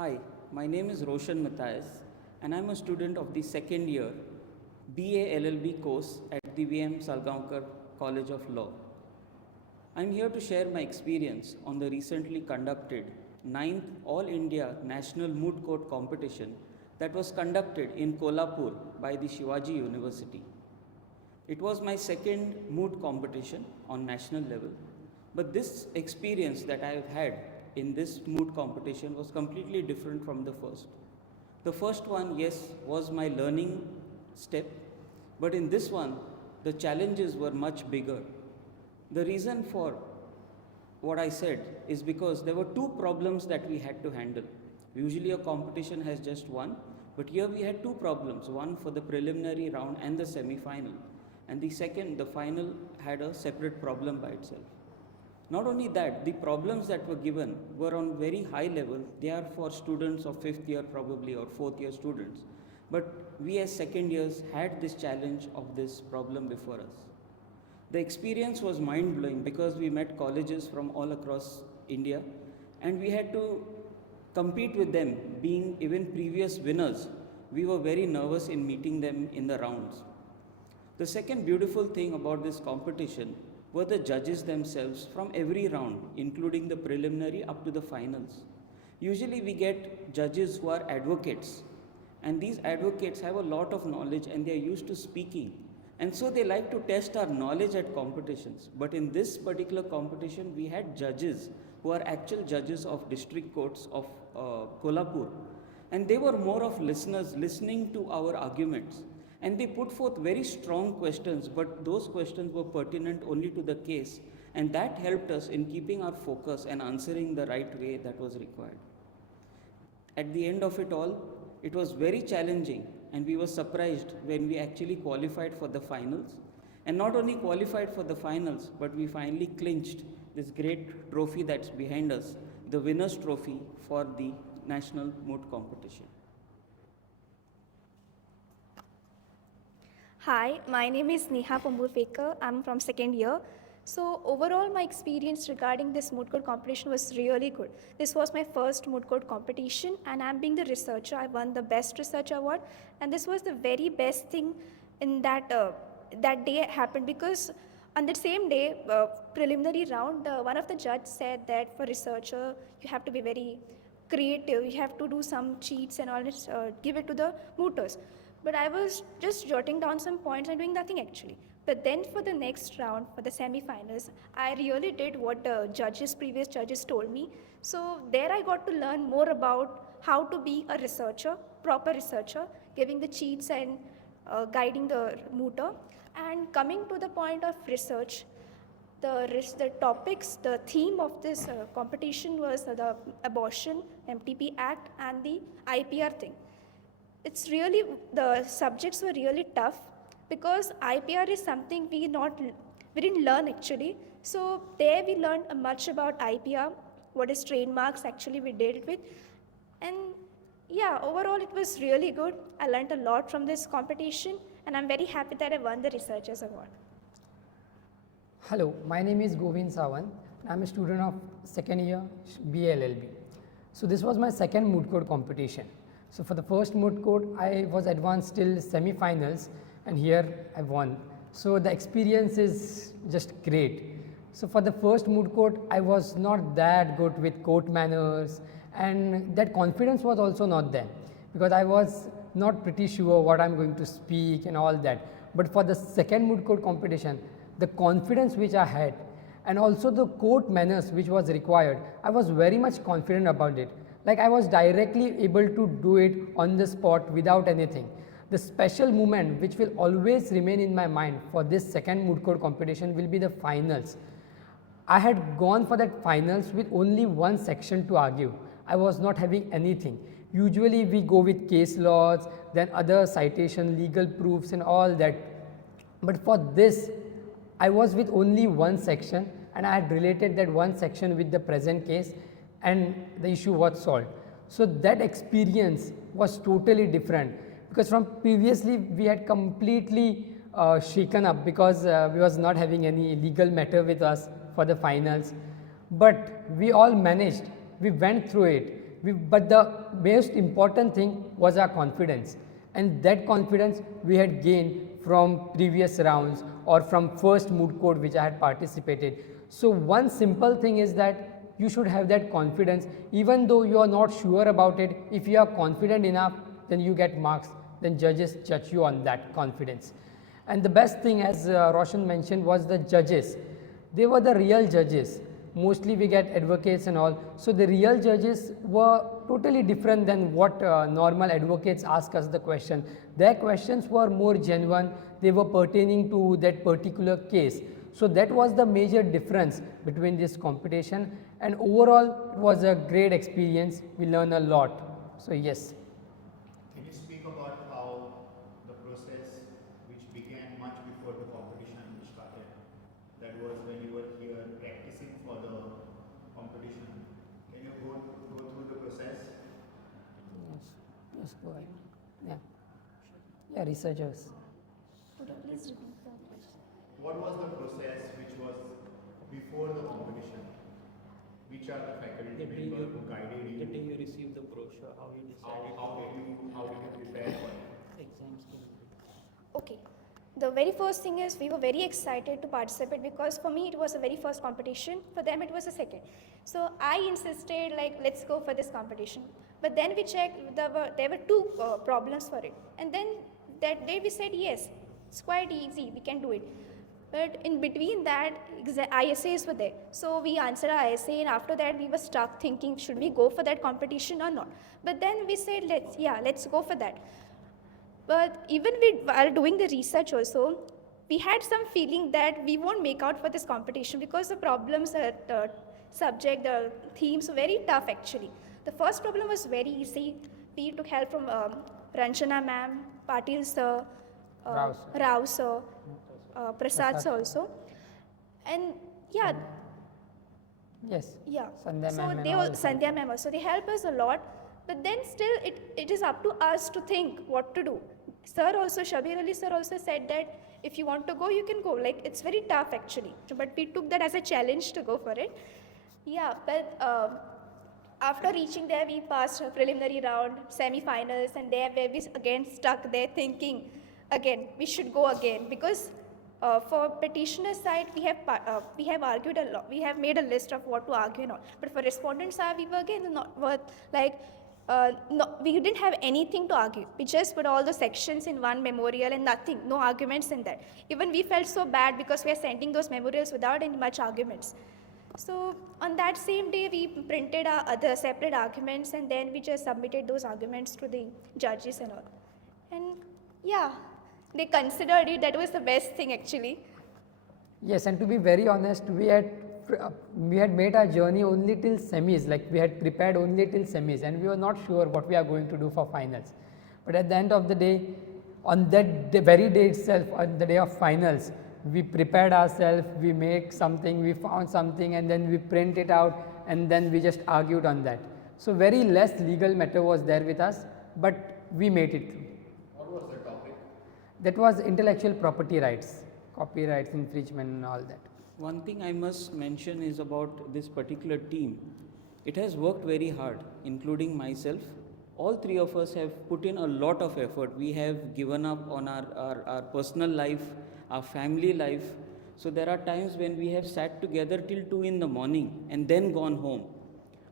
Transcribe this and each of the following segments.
Hi, my name is Roshan Mathias and I'm a student of the second year BA LLB course at the VMSCL College of Law. I'm here to share my experience on the recently conducted 9th All India National Moot Court competition that was conducted in Kolhapur by the Shivaji University. It was my second moot competition on national level, but this experience that I have had in this moot competition was completely different from the first. The first one, yes, was my learning step, but in this one, the challenges were much bigger. The reason for what I said is because there were two problems that we had to handle. Usually a competition has just one, but here we had two problems, one for the preliminary round and the semi-final. And the second, the final, had a separate problem by itself. Not only that, the problems that were given were on very high level. They are for students of 5th year probably or 4th year students. But we as second years had this challenge of this problem before us. The experience was mind-blowing because we met colleges from all across India and we had to compete with them. Being even previous winners, we were very nervous in meeting them in the rounds. The second beautiful thing about this competition were the judges themselves from every round, including the preliminary up to the finals. Usually we get judges who are advocates, and these advocates have a lot of knowledge and they are used to speaking. And so they like to test our knowledge at competitions. But in this particular competition, we had judges who are actual judges of district courts of Kolhapur. And they were more of listeners listening to our arguments. And they put forth very strong questions, but those questions were pertinent only to the case. And that helped us in keeping our focus and answering the right way that was required. At the end of it all, it was very challenging and we were surprised when we actually qualified for the finals. And not only qualified for the finals, but we finally clinched this great trophy that's behind us, the winner's trophy for the National Moot Competition. Hi, my name is Neha Pomburphekar. I'm from second year. So overall, my experience regarding this moot court competition was really good. This was my first moot court competition, and I'm being the researcher. I won the best research award, and this was the very best thing in that day happened because on the same day, preliminary round, one of the judges said that for researcher, you have to be very creative. You have to do some cheats and all this, give it to the mooters. But I was just jotting down some points and doing nothing actually. But then for the next round, for the semi-finals, I really did what previous judges told me. So there I got to learn more about how to be a researcher, proper researcher, giving the cheats and guiding the mooter. And coming to the point of research, the topics, the theme of this competition was the abortion, MTP Act and the IPR thing. It's really, the subjects were really tough because IPR is something we didn't learn actually. So there we learned much about IPR, what is trademarks actually we did it with. And yeah, overall it was really good. I learned a lot from this competition and I'm very happy that I won the Researchers Award. Hello, my name is Govind Sawant. I'm a student of second year BLLB. So this was my second moot court competition. So for the first moot court, I was advanced till semi-finals and here I won. So the experience is just great. So for the first moot court, I was not that good with court manners and that confidence was also not there because I was not pretty sure what I'm going to speak and all that. But for the second moot court competition, the confidence which I had and also the court manners which was required, I was very much confident about it. Like I was directly able to do it on the spot without anything. The special moment which will always remain in my mind for this second moot court competition will be the finals. I had gone for that finals with only one section to argue. I was not having anything. Usually we go with case laws, then other citation, legal proofs and all that. But for this, I was with only one section and I had related that one section with the present case and the issue was solved. So that experience was totally different because from previously we had completely shaken up because we was not having any legal matter with us for the finals. But we all managed, we went through it. But the most important thing was our confidence, and that confidence we had gained from previous rounds or from first moot court which I had participated. So one simple thing is that you should have that confidence, even though you are not sure about it. If you are confident enough, then you get marks, then judges judge you on that confidence. And the best thing, as Roshan mentioned, was the judges. They were the real judges. Mostly we get advocates and all. So the real judges were totally different than what normal advocates ask us the question. Their questions were more genuine. They were pertaining to that particular case. So that was the major difference between this competition. And overall, it was a great experience. We learned a lot. So yes. Can you speak about how the process, which began much before the competition started, that was when you were here practicing for the competition? Can you go through the process? Yes, go ahead. Yeah. Yeah, researchers. What was the process which was before the competition? Which are the faculty members who guided you? The day you received the brochure, how you decided How did you prepare for it? exams can be. Okay. The very first thing is we were very excited to participate because for me it was the very first competition, for them it was the second. So I insisted like let's go for this competition. But then we checked there were two problems for it. And then that day we said yes, it's quite easy, we can do it. But in between that, ISAs were there. So we answered our ISA and after that we were stuck thinking should we go for that competition or not. But then we said let's go for that. But even while doing the research also, we had some feeling that we won't make out for this competition because the problems, the subject, the themes were very tough actually. The first problem was very easy. We took help from Ranjana ma'am, Patil sir, Rao sir, Prasad sir also. And yeah. Yes. Yeah. Sandhya so ma'am they and all. Sandhya ma'am also, they help us a lot. But then still it is up to us to think what to do. Sir also, Shabir Ali sir also said that if you want to go, you can go. Like it's very tough actually. But we took that as a challenge to go for it. Yeah, but after reaching there, we passed a preliminary round, semi-finals, and there where we again stuck there thinking, again, we should go again. Because for petitioner side, we have argued a lot. We have made a list of what to argue and all. But for respondent side, we were again not worth like. No, we didn't have anything to argue. We just put all the sections in one memorial and nothing, no arguments in that. Even we felt so bad because we are sending those memorials without any much arguments. So on that same day, we printed our other separate arguments and then we just submitted those arguments to the judges and all. And yeah, they considered it. That was the best thing actually. Yes, and to be very honest, we had made our journey only till semis, like we had prepared only till semis and we were not sure what we are going to do for finals. But at the end of the day, on that very day itself, on the day of finals, we prepared ourselves, we make something, we found something and then we print it out and then we just argued on that. So very less legal matter was there with us, but we made it through. What was the topic? That was intellectual property rights, copyrights, infringement and all that. One thing I must mention is about this particular team. It has worked very hard, including myself. All three of us have put in a lot of effort. We have given up on our personal life, our family life. So there are times when we have sat together till 2 in the morning and then gone home.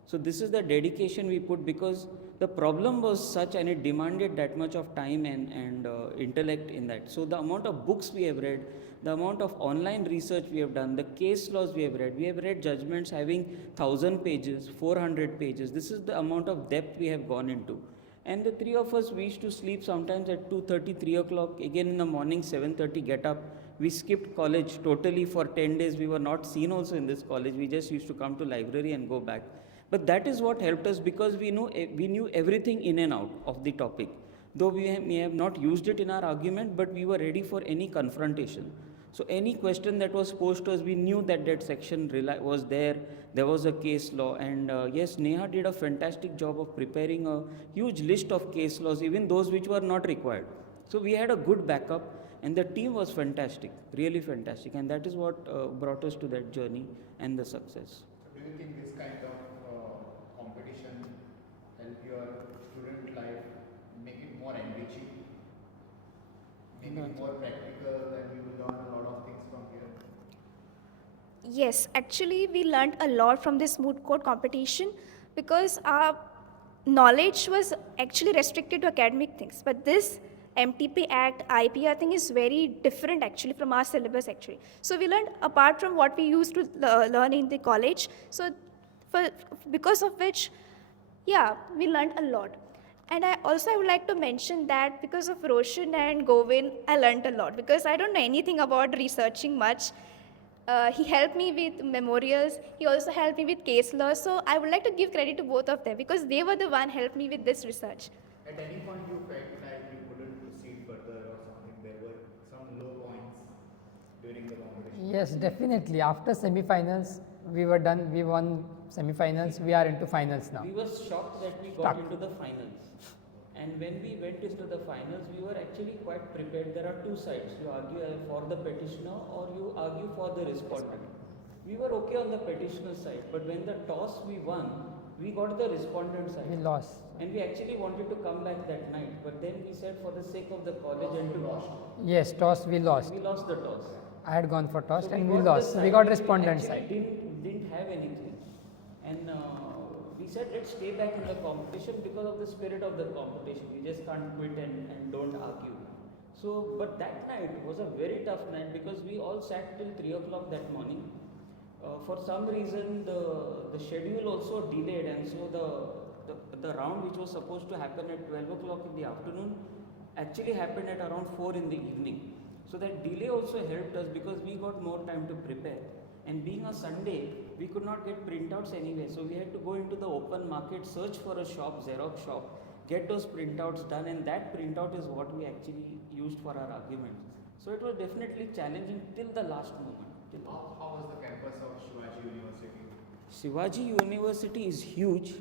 So this is the dedication we put because the problem was such and it demanded that much of time and intellect in that. So the amount of books we have read, the amount of online research we have done, the case laws we have read judgments having 1000 pages, 400 pages. This is the amount of depth we have gone into. And the three of us, we used to sleep sometimes at 2:30, 3 o'clock, again in the morning, 7:30, get up. We skipped college totally for 10 days. We were not seen also in this college. We just used to come to library and go back. But that is what helped us because we knew everything in and out of the topic. Though we may have not used it in our argument, but we were ready for any confrontation. So any question that was posed to us, we knew that section was there. There was a case law, and yes, Neha did a fantastic job of preparing a huge list of case laws, even those which were not required. So we had a good backup, and the team was fantastic, really fantastic, and that is what brought us to that journey and the success. So do you think this kind of competition be more practical and we will learn a lot of things from here? Yes, actually, we learned a lot from this moot court competition because our knowledge was actually restricted to academic things. But this MTP Act, IPR thing is very different actually from our syllabus actually. So we learned apart from what we used to learn in the college. So because of which, yeah, we learned a lot. And I would like to mention that because of Roshan and Govind, I learned a lot because I don't know anything about researching much. He helped me with memorials. He also helped me with case law. So I would like to give credit to both of them because they were the one helped me with this research. At any point you felt like you couldn't proceed further or something? There were some low points during the competition? Yes, definitely. After semi-finals, we were done. We won semi-finals. We are into finals now. We were shocked that we Stuck. got into the finals. And when we went into the finals, we were actually quite prepared. There are two sides. You argue for the petitioner or you argue for the respondent. We were okay on the petitioner side, but when the toss we won, we got the respondent side. We lost. And we actually wanted to come back that night, but then we said for the sake of the college and to Yes, toss we lost. we lost the toss. I had gone for toss So and got we the lost. side We got which respondent actually side. Didn't have anything, and we said let's stay back in the competition because of the spirit of the competition. We just can't quit and don't argue. So, but that night was a very tough night because we all sat till 3 o'clock that morning. For some reason, the schedule also delayed, and so the round which was supposed to happen at 12 o'clock in the afternoon actually happened at around 4 in the evening. So that delay also helped us because we got more time to prepare. And being a Sunday, we could not get printouts anyway. So we had to go into the open market, search for a shop, Xerox shop, get those printouts done, and that printout is what we actually used for our arguments. So it was definitely challenging till the last moment. How was the campus of Shivaji University? Shivaji University is huge.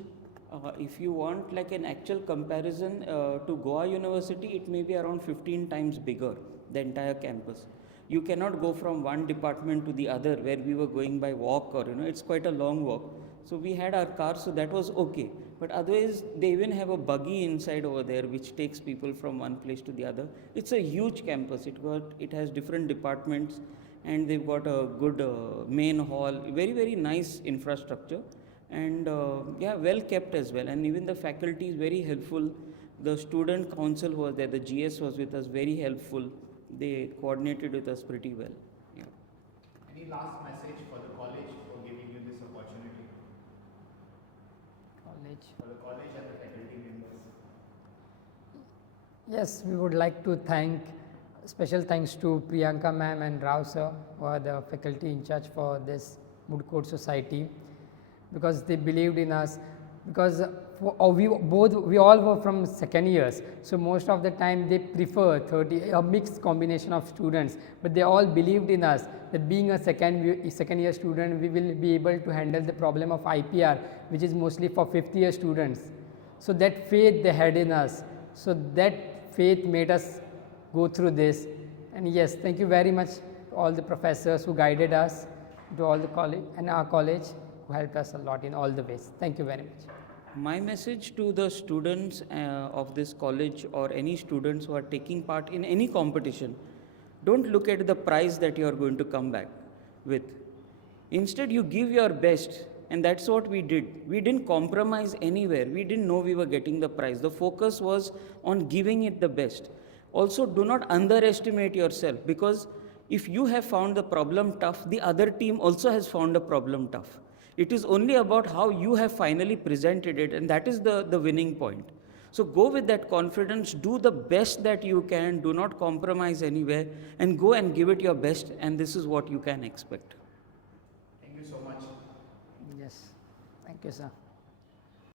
If you want like an actual comparison to Goa University, it may be around 15 times bigger, the entire campus. You cannot go from one department to the other where we were going by walk or, it's quite a long walk. So we had our car, so that was okay. But otherwise, they even have a buggy inside over there which takes people from one place to the other. It's a huge campus. It has different departments and they've got a good main hall, very, very nice infrastructure. And yeah, well kept as well, and even the faculty is very helpful. The student council was there, the GS was with us, very helpful. They coordinated with us pretty well. Yeah. Any last message for the college for giving you this opportunity? College. For the college and the faculty members? Yes, we would like to thank, special thanks to Priyanka ma'am and Rao sir, who are the faculty in charge for this Moot Court Society, because they believed in us. Because we all were from second years, so most of the time they prefer a mixed combination of students, but they all believed in us that being a second year student, we will be able to handle the problem of IPR, which is mostly for 5th year students. So that faith they had in us, so that faith made us go through this. And yes, thank you very much to all the professors who guided us, to all the college and our college who helped us a lot in all the ways. Thank you very much. My message to the students of this college or any students who are taking part in any competition, don't look at the prize that you are going to come back with. Instead, you give your best, and that's what we did. We didn't compromise anywhere. We didn't know we were getting the prize. The focus was on giving it the best. Also, do not underestimate yourself, because if you have found the problem tough, the other team also has found a problem tough. It is only about how you have finally presented it, and that is the winning point. So go with that confidence, do the best that you can, do not compromise anywhere, and go and give it your best, and this is what you can expect. Thank you so much. Yes, thank you, sir.